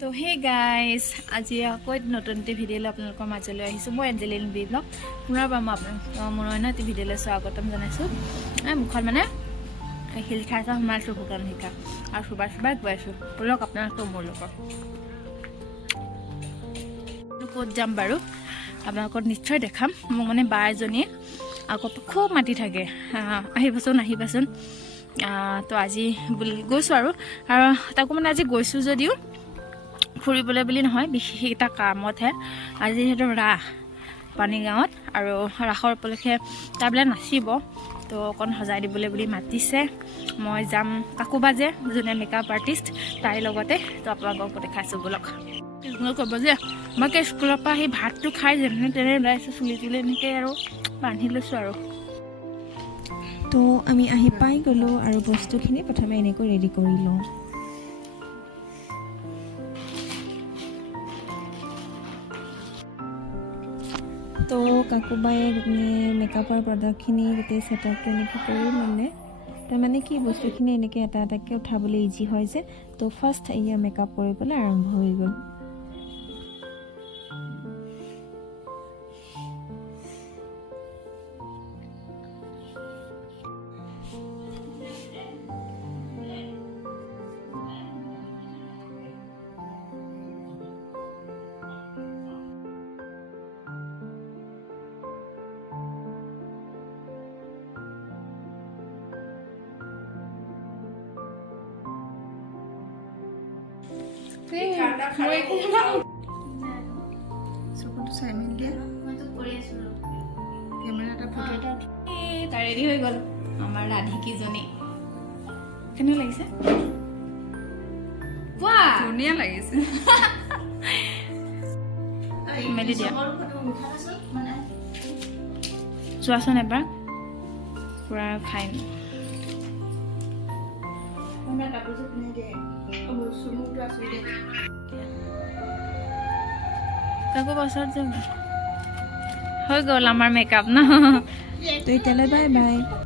তো hey guys আজি আকৌ নতুন এটি ভিডিঅ'লৈ আপোনালোকৰ মাজলৈ আহিছোঁ মই এঞ্জেলিন বি ব্লগ পুনৰবাৰ মই আপোনালোকৰ মোৰ অন্য এটি ভিডিঅ'লৈ স্বাগতম জনাইছোঁ মুখত মানে শিল খাই সোমাইছোঁ শুকান শিকা আৰু চুবাই গৈ আছোঁ বলক আপোনালোকৰ মোৰ লগত ক'ত যাম বাৰু আপোনালোকক নিশ্চয় দেখাম মোক মানে বা এজনীয়ে আকৌ খুব মাতি থাকে আহিবাচোন তো আজি গৈছোঁ আৰু তাকো মানে আজি গৈছোঁ যদিও ফুৰিবলৈ বুলি নহয় বিশেষ এটা কামতহে আজি সিহঁতৰ ৰাস পানীগাঁৱত আৰু ৰাসৰ উপলক্ষে তাৰবিলাক নাচিব তো অকণ সজাই দিবলৈ বুলি মাতিছে মই যাম কাকোবা যে যোনে মেকআপ আৰ্টিষ্ট তাইৰ লগতে তো আপোনালোকক দেখাইছোঁ বলক ক'ব যে মই স্কুলৰ পৰা সেই ভাতটো খাই যেনে তেনে ওলাইছোঁ চুলি তুলি এনেকৈ আৰু বান্ধি লৈছোঁ আৰু তো আমি আহি পাই গ'লোঁ আৰু বস্তুখিনি প্ৰথমে এনেকৈ ৰেডি কৰি লওঁ তো কাকোবাই মেকআপৰ প্ৰডাক্টখিনি গোটেই ছেটআপটো এনেকৈ কৰি ল'লে তাৰমানে কি বস্তুখিনি এনেকৈ এটা এটাকৈ উঠাবলৈ ইজি হয় যে তো ফাৰ্ষ্ট এয়া মেকআপ কৰিবলৈ আৰম্ভ হৈ গ'ল ৰেডি হৈ গ'ল আমাৰ ৰাধি কিজনী কেনেকুৱা লাগিছে ধুনীয়া লাগিছে মেলি দিয়া চোৱাচোন এবাৰ পুৰা ফাইন কাকো পাছত যাম হৈ গ'ল আমাৰ মেকআপ ন তো এতিয়ালৈ বাই বাই